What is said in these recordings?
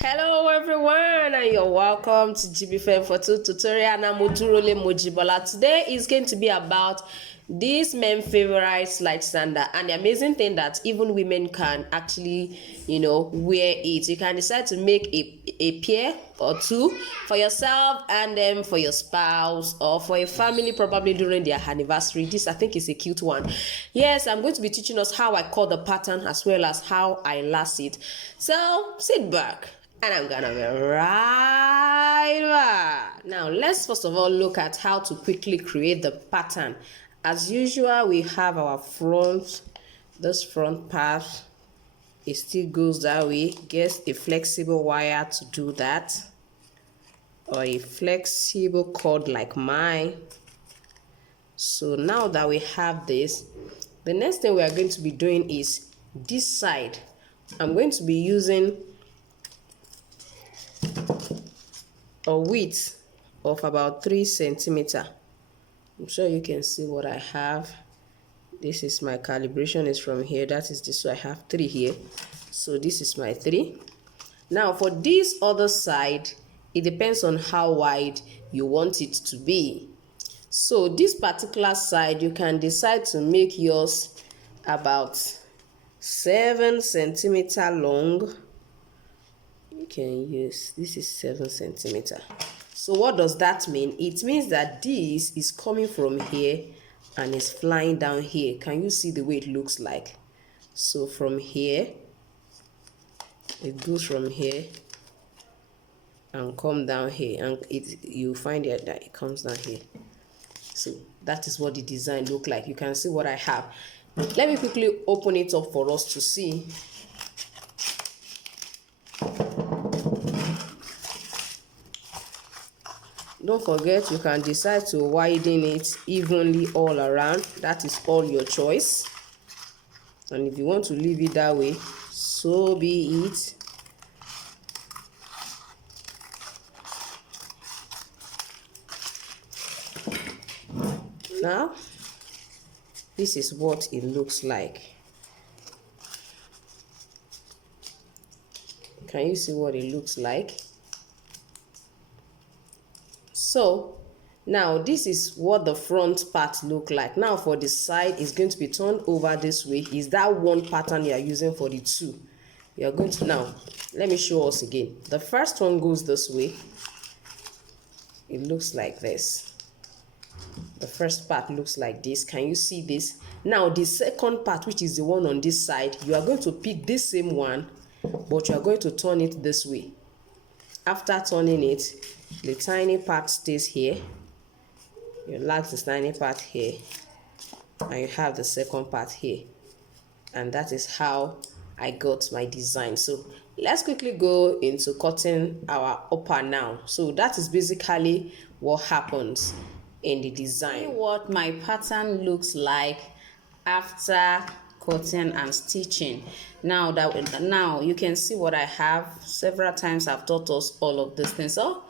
Hello everyone, and you're welcome to Jibbyfem for tutorial. And I'm Odurole Mojibola. Today is going to be about this Men Favorite Slide Sandal, and the amazing thing that even women can actually, wear it. You can decide to make a pair or two for yourself, and then for your spouse or for a family, probably during their anniversary. This, I think, is a cute one. Yes, I'm going to be teaching us how I cut the pattern as well as how I lace it. So sit back and I'm gonna be right back. Now let's first of all look at how to quickly create the pattern. As usual, we have our front. This front part, it still goes that way. Get a flexible wire to do that, or a flexible cord like mine. So now that we have this, the next thing we are going to be doing is this side. I'm going to be using a width of about 3 centimeters. I'm sure you can see what I have. This is my calibration, is from here. That is this, so I have 3 here. So this is my 3. Now for this other side, it depends on how wide you want it to be. So this particular side, you can decide to make yours about 7 centimeters long. You can use, this is 7 centimeters. So what does that mean? It means that this is coming from here and is flying down here. Can you see the way it looks like? So from here, it goes from here and come down here, and you find it that it comes down here. So that is what the design look like. You can see what I have. Let me quickly open it up for us to see. Don't forget, you can decide to widen it evenly all around. That is all your choice. And if you want to leave it that way, so be it. Now, this is what it looks like. Can you see what it looks like? So now this is what the front part look like. Now for the side, is going to be turned over this way. Is that one pattern you are using for the two? You are going to, now let me show us again. The first one goes this way. It looks like this. The first part looks like this. Can you see this? Now the second part, which is the one on this side, you are going to pick this same one, but you are going to turn it this way. After turning it, the tiny part stays here. You lax the tiny part here, and you have the second part here. And that is how I got my design. So let's quickly go into cutting our upper now. So that is basically what happens in the design. See what my pattern looks like after cutting and stitching. Now you can see what I have. Several times I've taught us all of these things, so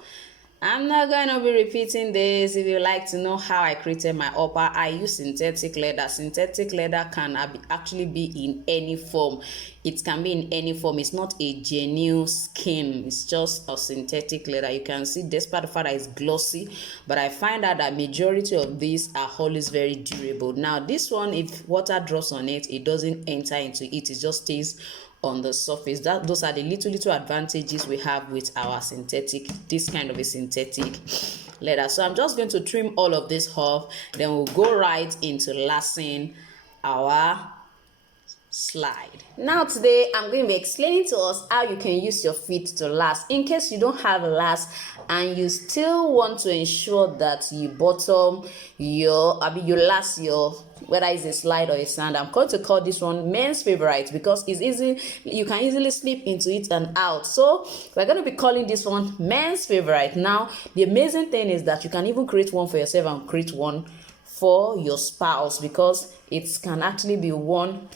I'm not going to be repeating this. If you like to know how I created my upper, I use synthetic leather. Synthetic leather can actually be in any form. It can be in any form. It's not a genuine skin. It's just a synthetic leather. You can see, despite the fact that it's glossy, but I find out that majority of these are always very durable. Now this one, if water drops on it, it doesn't enter into it. It just stays on the surface. Those are the little advantages we have with our synthetic, this kind of a synthetic leather. So I'm just going to trim all of this off, then we'll go right into lacing our slide. Now today I'm going to be explaining to us how you can use your feet to lace. In case you don't have a lace and you still want to ensure that you bottom your, you lace your, whether it's a slide or a sandal, I'm going to call this one men's favorite because it's easy. You can easily slip into it and out. So we're going to be calling this one men's favorite. Now the amazing thing is that you can even create one for yourself and create one for your spouse, because it can actually be worn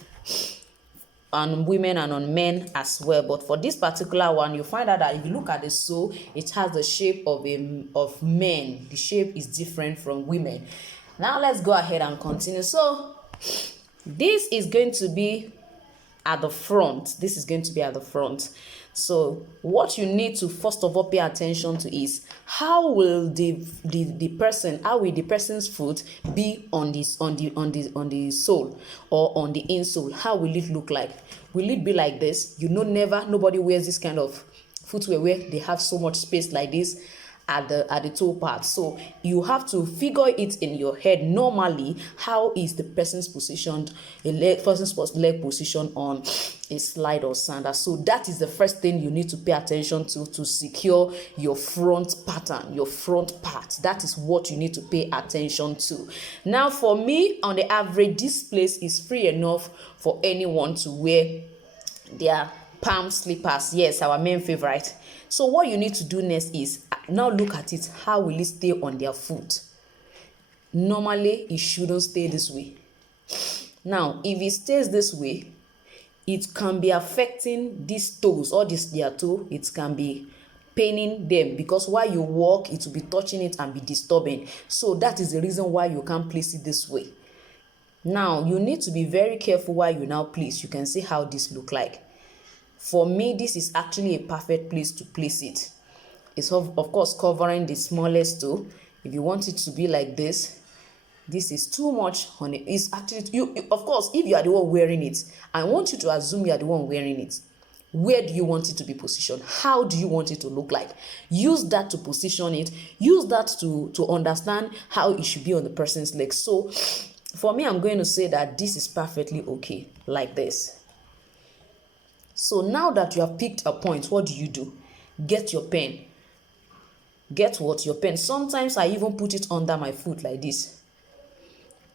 on women and on men as well. But for this particular one, you find out that if you look at the sole, it has the shape of men. The shape is different from women. Now let's go ahead and continue. So this is going to be at the front. This is going to be at the front. So what you need to first of all pay attention to is how will the person's foot be on the sole or on the insole. How will it look like? Will it be like this? Nobody wears this kind of footwear where they have so much space like this at the toe part. So you have to figure it in your head normally. How is the person's leg position on a slide or sandal? So that is the first thing you need to pay attention to secure your front pattern, your front part. That is what you need to pay attention to. Now for me, on the average, this place is free enough for anyone to wear their palm slippers. Yes, our men favorite. So what you need to do next is now look at it. How will it stay on their foot? Normally it shouldn't stay this way. Now if it stays this way, it can be affecting these toes or their toe. It can be paining them because while you walk it will be touching it and be disturbing. So that is the reason why you can't place it this way. Now you need to be very careful while you now place. You can see how this look like. For me, this is actually a perfect place to place it. It's of course covering the smallest toe. If you want it to be like this is too much on it. It's actually you of course, if you are the one wearing it, I want you to assume you are the one wearing it. Where do you want it to be positioned? How do you want it to look like? Use that to position it. Use that to understand how it should be on the person's legs. So for me, I'm going to say that this is perfectly okay like this. So now that you have picked a point, what do? Get your pen. Get what? Your pen. Sometimes I even put it under my foot like this.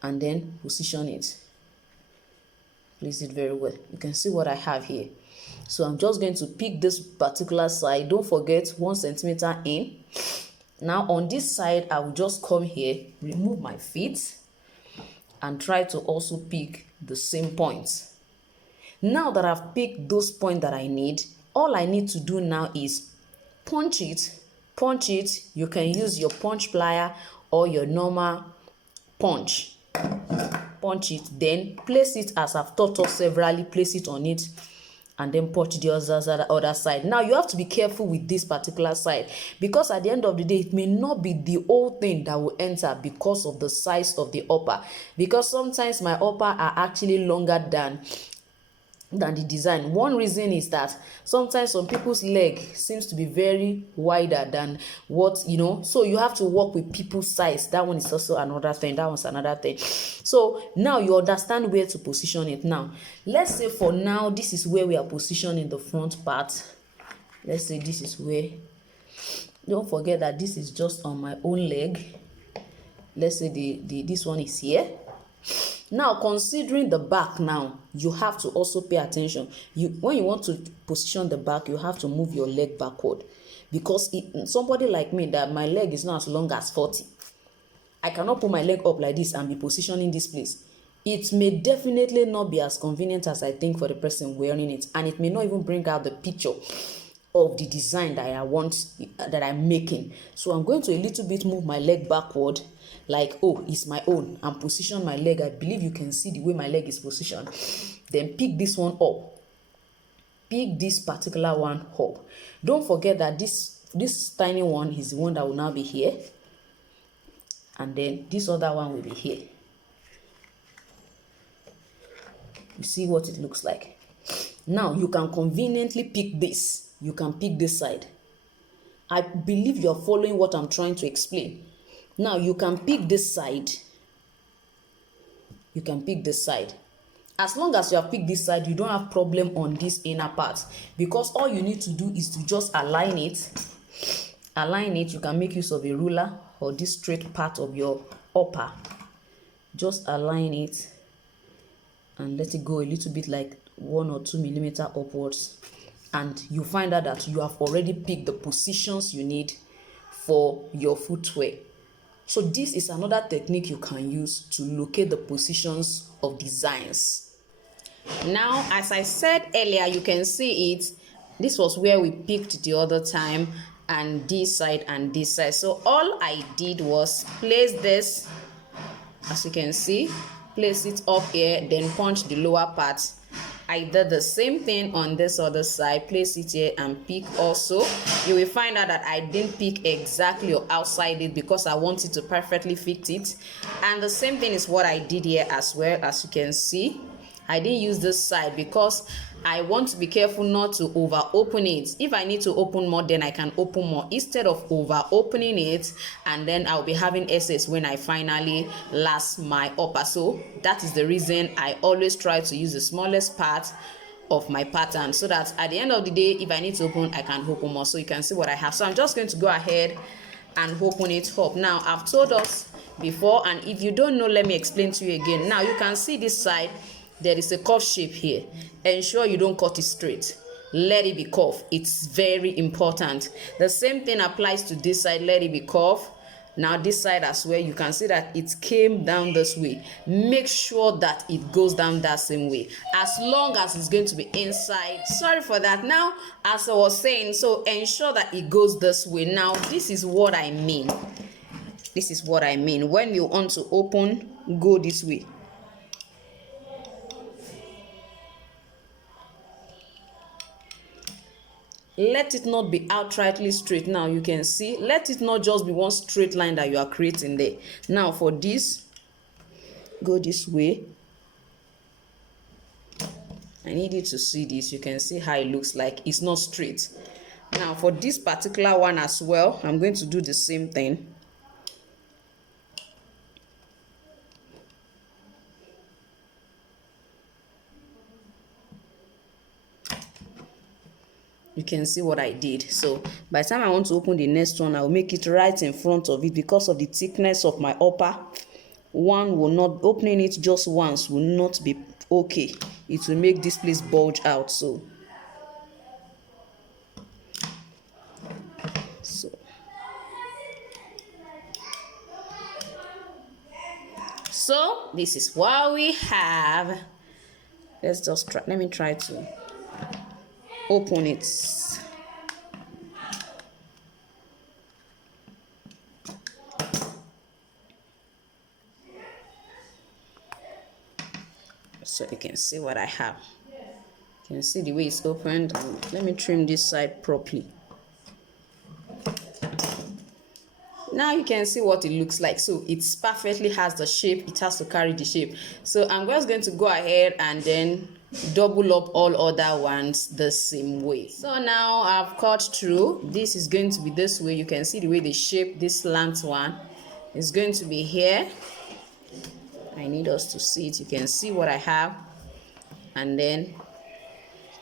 And then position it. Place it very well. You can see what I have here. So I'm just going to pick this particular side. Don't forget 1 centimeter in. Now on this side, I will just come here, remove my feet, and try to also pick the same points. Now that I've picked those points that I need, all I need to do now is punch it. Punch it. You can use your punch plier or your normal punch. Punch it, then place it as I've taught us severally. Place it on it and then punch the other side. Now you have to be careful with this particular side because at the end of the day, it may not be the whole thing that will enter because of the size of the upper. Because sometimes my upper are actually longer than the design. One reason is that sometimes some people's leg seems to be very wider than what so you have to work with people's size. That one is also another thing. That one's another thing. So now you understand where to position it. Now let's say for now this is where we are positioning the front part. Let's say this is where, don't forget that this is just on my own leg. Let's say this one is here. Now considering the back, now you have to also pay attention. When you want to position the back, you have to move your leg backward because somebody like me that my leg is not as long as 40, I cannot put my leg up like this and be positioning this place. It may definitely not be as convenient as I think for the person wearing it, and it may not even bring out the picture of the design that I'm making. So I'm going to a little bit move my leg backward, like, oh, it's my own, and position my leg. I believe you can see the way my leg is positioned. Then pick this one up. Pick this particular one up. Don't forget that this tiny one is the one that will now be here, and then this other one will be here. You see what it looks like. Now you can conveniently pick this. You can pick this side. I believe you're following what I'm trying to explain. Now you can pick this side. You can pick this side. As long as you have picked this side, you don't have problem on this inner part, because all you need to do is to just align it. Align it. You can make use of a ruler or this straight part of your upper. Just align it and let it go a little bit, like 1 or 2 millimeters upwards, and you find out that you have already picked the positions you need for your footwear. So this is another technique you can use to locate the positions of designs. Now, as I said earlier, you can see it. This was where we picked the other time, and this side and this side. So all I did was place this, as you can see, place it up here, then punch the lower part, I did the same thing on this other side. Place it here and pick also. You will find out that I didn't pick exactly or outside it because I wanted to perfectly fit it. And the same thing is what I did here as well. As you can see, I didn't use this side because I want to be careful not to over open it. If I need to open more, then I can open more instead of over opening it, and then I'll be having excess when I finally last my upper. So that is the reason I always try to use the smallest part of my pattern, so that at the end of the day, if I need to open, I can open more. So you can see what I have. So I'm just going to go ahead and open it up. Now I've told us before, and if you don't know, let me explain to you again. Now you can see this side, there is a curve shape here. Ensure you don't cut it straight. Let it be curved. It's very important. The same thing applies to this side. Let it be curved. Now this side as well, you can see that it came down this way. Make sure that it goes down that same way, as long as it's going to be inside. Sorry for that. Now, as I was saying, so ensure that it goes this way. Now this is what I mean. This is what I mean. When you want to open, go this way. Let it not be outrightly straight. Now you can see, let it not just be one straight line that you are creating there. Now for this, go this way. I need you to see this. You can see how it looks like. It's not straight. Now for this particular one as well, I'm going to do the same thing. You can see what I did. So by the time I want to open the next one, I'll make it right in front of it. Because of the thickness of my upper, one will not, opening it just once will not be okay. It will make this place bulge out. So this is what we have. Let's just try. Let me try to open it. So you can see what I have. You can see the way it's opened. Let me trim this side properly. Now you can see what it looks like. So it perfectly has the shape. It has to carry the shape. So I'm just going to go ahead and then double up all other ones the same way. So now I've cut through. This is going to be this way. You can see the way they shape this slant one. It's going to be here. I need us to see it. You can see what I have. And then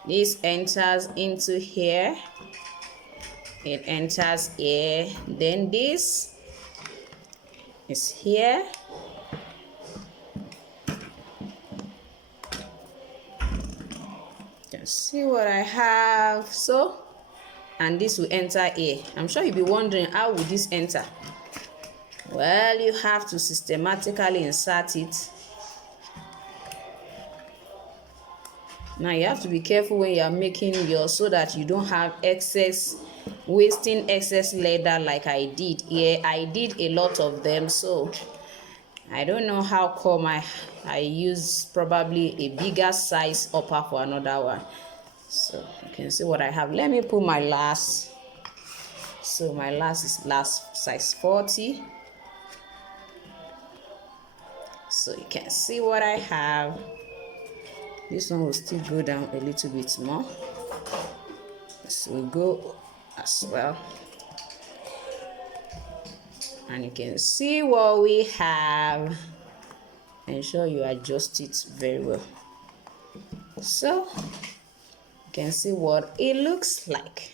this enters into here. It enters here. Then this is here. You can see what I have. So, and this will enter here. I'm sure you'll be wondering, how will this enter? Well, you have to systematically insert it. Now you have to be careful when you are making yours, so that you don't have excess, wasting excess leather like I did here. I did a lot of them, so I don't know how come I use probably a bigger size upper for another one. So you can see what I have. Let me put my last. So my last is last size 40. So you can see what I have. This one will still go down a little bit more. This will go as well. And you can see what we have. Ensure you adjust it very well. So you can see what it looks like.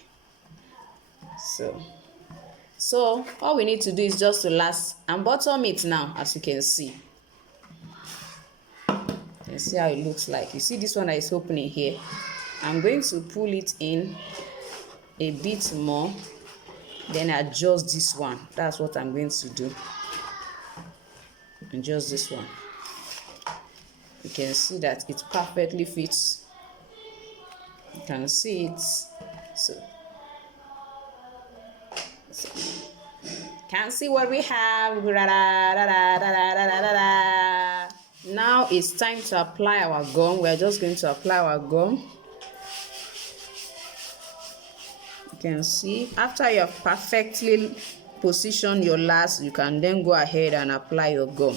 So all we need to do is just to last and bottom it now, as you can see. You see how it looks like. You see this one that is opening here. I'm going to pull it in a bit more, then adjust this one. That's what I'm going to do. Adjust this one. You can see that it perfectly fits. You can see it. So can see what we have. Now it's time to apply our gum. We're just going to apply our gum. You can see after you have perfectly positioned your last, you can then go ahead and apply your gum.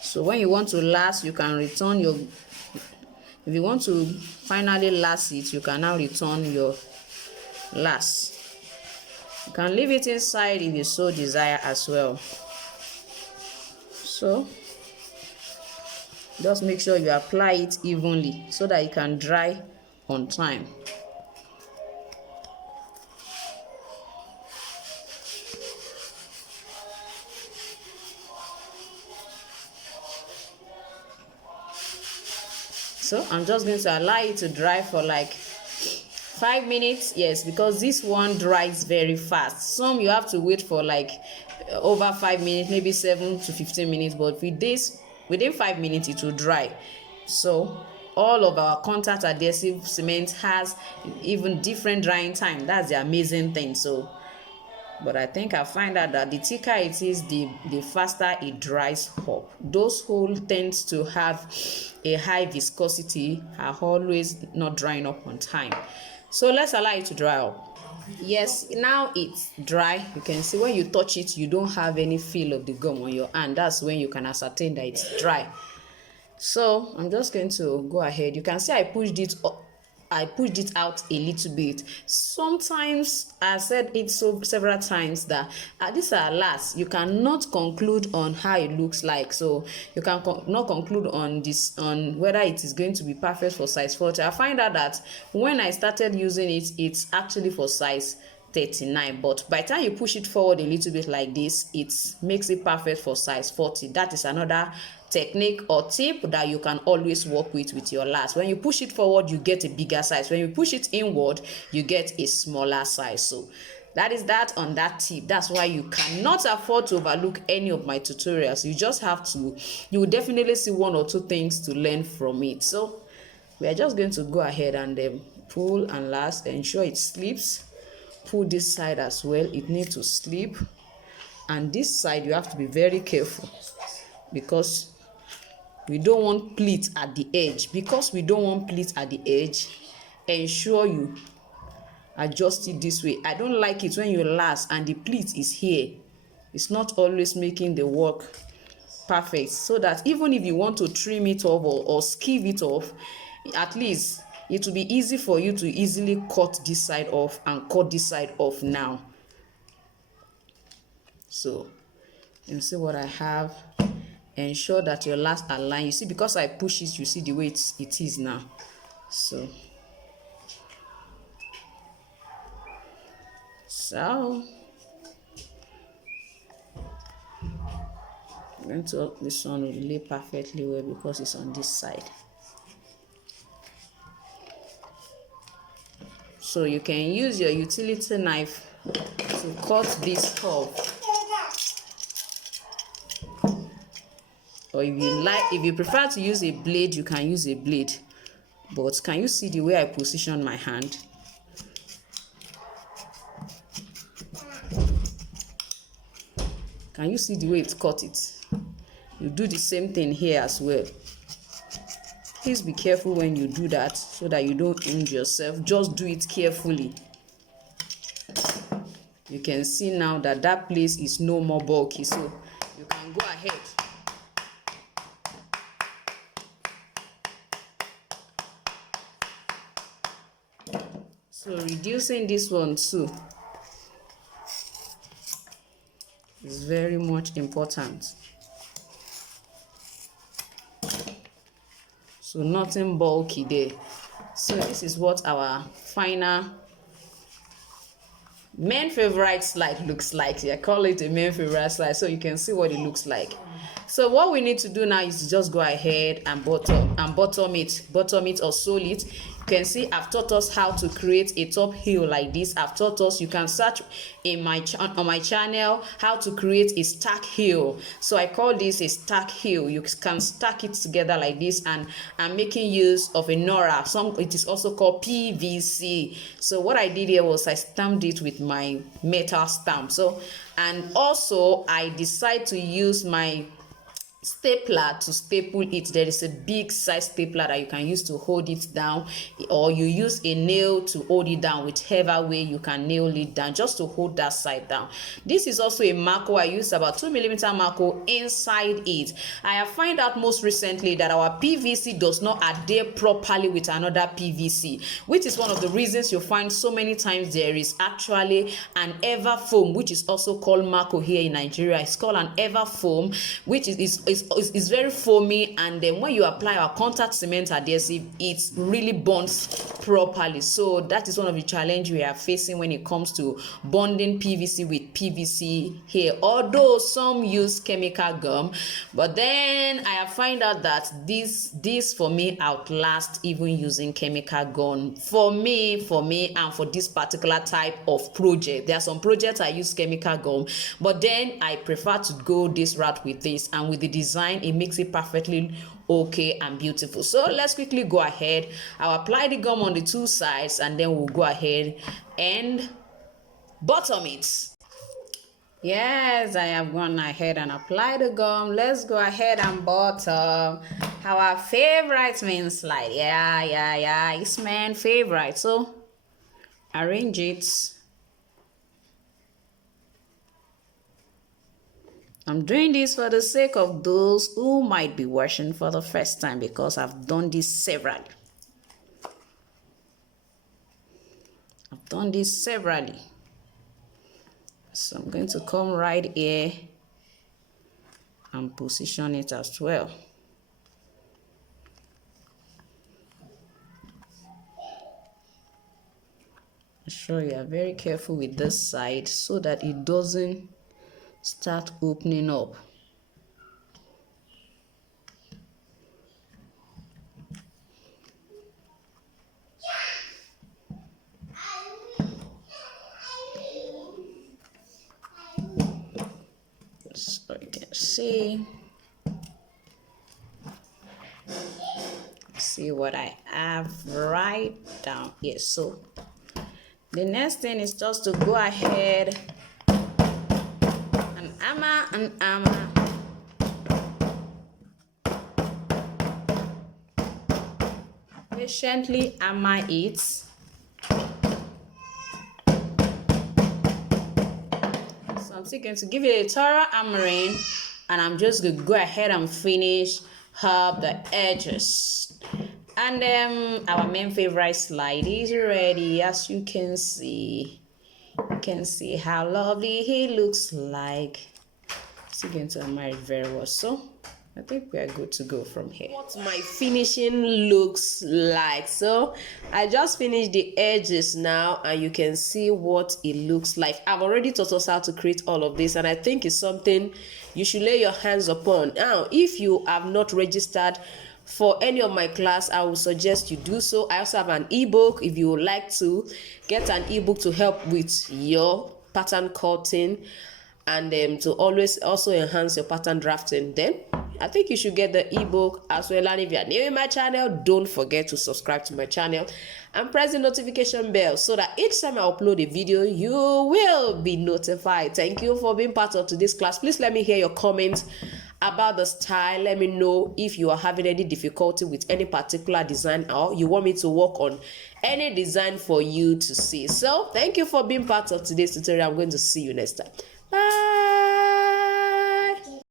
So when you want to last, you can return your, if you want to finally last it, you can now return your last. You can leave it inside if you so desire as well. So just make sure you apply it evenly so that it can dry on time. So I'm just going to allow it to dry for like 5 minutes. Yes, because this one dries very fast. Some you have to wait for like over 5 minutes, maybe 7 to 15 minutes, but with this, within 5 minutes it will dry. So all of our contact adhesive cement has even different drying time. That's the amazing thing. So but I think I find out that the thicker it is, the faster it dries up. Those holes tend to have a high viscosity, are always not drying up on time. So let's allow it to dry up. Yes, now it's dry. You can see when you touch it, you don't have any feel of the gum on your hand. That's when you can ascertain that it's dry. So I'm just going to go ahead. You can see I pushed it up. I pushed it out a little bit. Sometimes I said it so several times that these are last. You cannot conclude on how it looks like. So you can not conclude on this, on whether it is going to be perfect for size 40. I find out that when I started using it, it's actually for size 39, but by the time you push it forward a little bit like this, it makes it perfect for size 40. That is another technique or tip that you can always work with your last. When you push it forward, you get a bigger size. When you push it inward, you get a smaller size. So that is that on that tip. That's why you cannot afford to overlook any of my tutorials. You just have to, you will definitely see 1 or 2 things to learn from it. So we are just going to go ahead and pull and last, ensure it slips. Pull this side as well, it needs to slip, and this side you have to be very careful because we don't want pleat at the edge. Because we don't want pleat at the edge, ensure you adjust it this way. I don't like it when you last and the pleat is here. It's not always making the work perfect, so that even if you want to trim it off or skive it off, at least it will be easy for you to easily cut this side off and cut this side off now. So you see what I have. Ensure that your last align. You see, because I push it, you see the way it is now. So I'm going to, this one will lay perfectly well because it's on this side. So you can use your utility knife to cut this curve. Or if you prefer to use a blade, you can use a blade. But can you see the way I position my hand? Can you see the way it cut it? You do the same thing here as well. Please be careful when you do that so that you don't injure yourself. Just do it carefully. You can see now that that place is no more bulky, so you can go ahead. So reducing this one too is very much important. So nothing bulky there. So this is what our final men favorite slide looks like. I call it a men favorite slide, so you can see what it looks like. So what we need to do now is to just go ahead and bottom it or sole it. You can see I've taught us how to create a top heel like this. I've taught us, you can search in on my channel how to create a stack heel. So I call this a stack heel. You can stack it together like this, and I'm making use of a Nora. It is also called PVC. So what I did here was I stamped it with my metal stamp. So, and also I decide to use my stapler to staple it. There is a big size stapler that you can use to hold it down, or you use a nail to hold it down, whichever way you can nail it down, just to hold that side down. This is also a marco. I used about 2mm marco inside it. I have found out most recently that our PVC does not adhere properly with another PVC, which is one of the reasons you find so many times there is actually an ever foam, which is also called marco here in Nigeria. It's called an ever foam, which is very foamy, and then when you apply our contact cement adhesive, it really bonds properly. So that is one of the challenges we are facing when it comes to bonding PVC with PVC here, although some use chemical gum. But then I have found out that this for me outlast even using chemical gum for me and for this particular type of project. There are some projects I use chemical gum, but then I prefer to go this route with this, and with the design it makes it perfectly okay and beautiful. So let's quickly go ahead. I'll apply the gum on the two sides, and then we'll go ahead and bottom it. Yes, I have gone ahead and applied the gum. Let's go ahead and bottom our favorite men slide. Yeah, it's men favorite. So arrange it. I'm doing this for the sake of those who might be watching for the first time, because I've done this severally. So I'm going to come right here and position it as well. I'm sure you are very careful with this side so that it doesn't start opening up. So you can see what I have right down here. So the next thing is just to go ahead and hammer patiently hammer it. So I'm still going to give it a thorough hammering, and I'm just going to go ahead and finish up the edges. And our men favorite slide is ready. As you can see, you can see how lovely he looks like. Still going to hammer it very well. So I think we are good to go from here. What my finishing looks like. So I just finished the edges now, and you can see what it looks like. I've already taught us how to create all of this, and I think it's something you should lay your hands upon. Now, if you have not registered for any of my class, I would suggest you do so. I also have an ebook if you would like to get an ebook to help with your pattern cutting, and to always also enhance your pattern drafting. Then I think you should get the ebook as well. And if you are new in my channel, don't forget to subscribe to my channel and press the notification bell so that each time I upload a video, you will be notified. Thank you for being part of today's class. Please let me hear your comments about the style. Let me know if you are having any difficulty with any particular design, or you want me to work on any design for you to see. So thank you for being part of today's tutorial. I'm going to see you next time. Bye.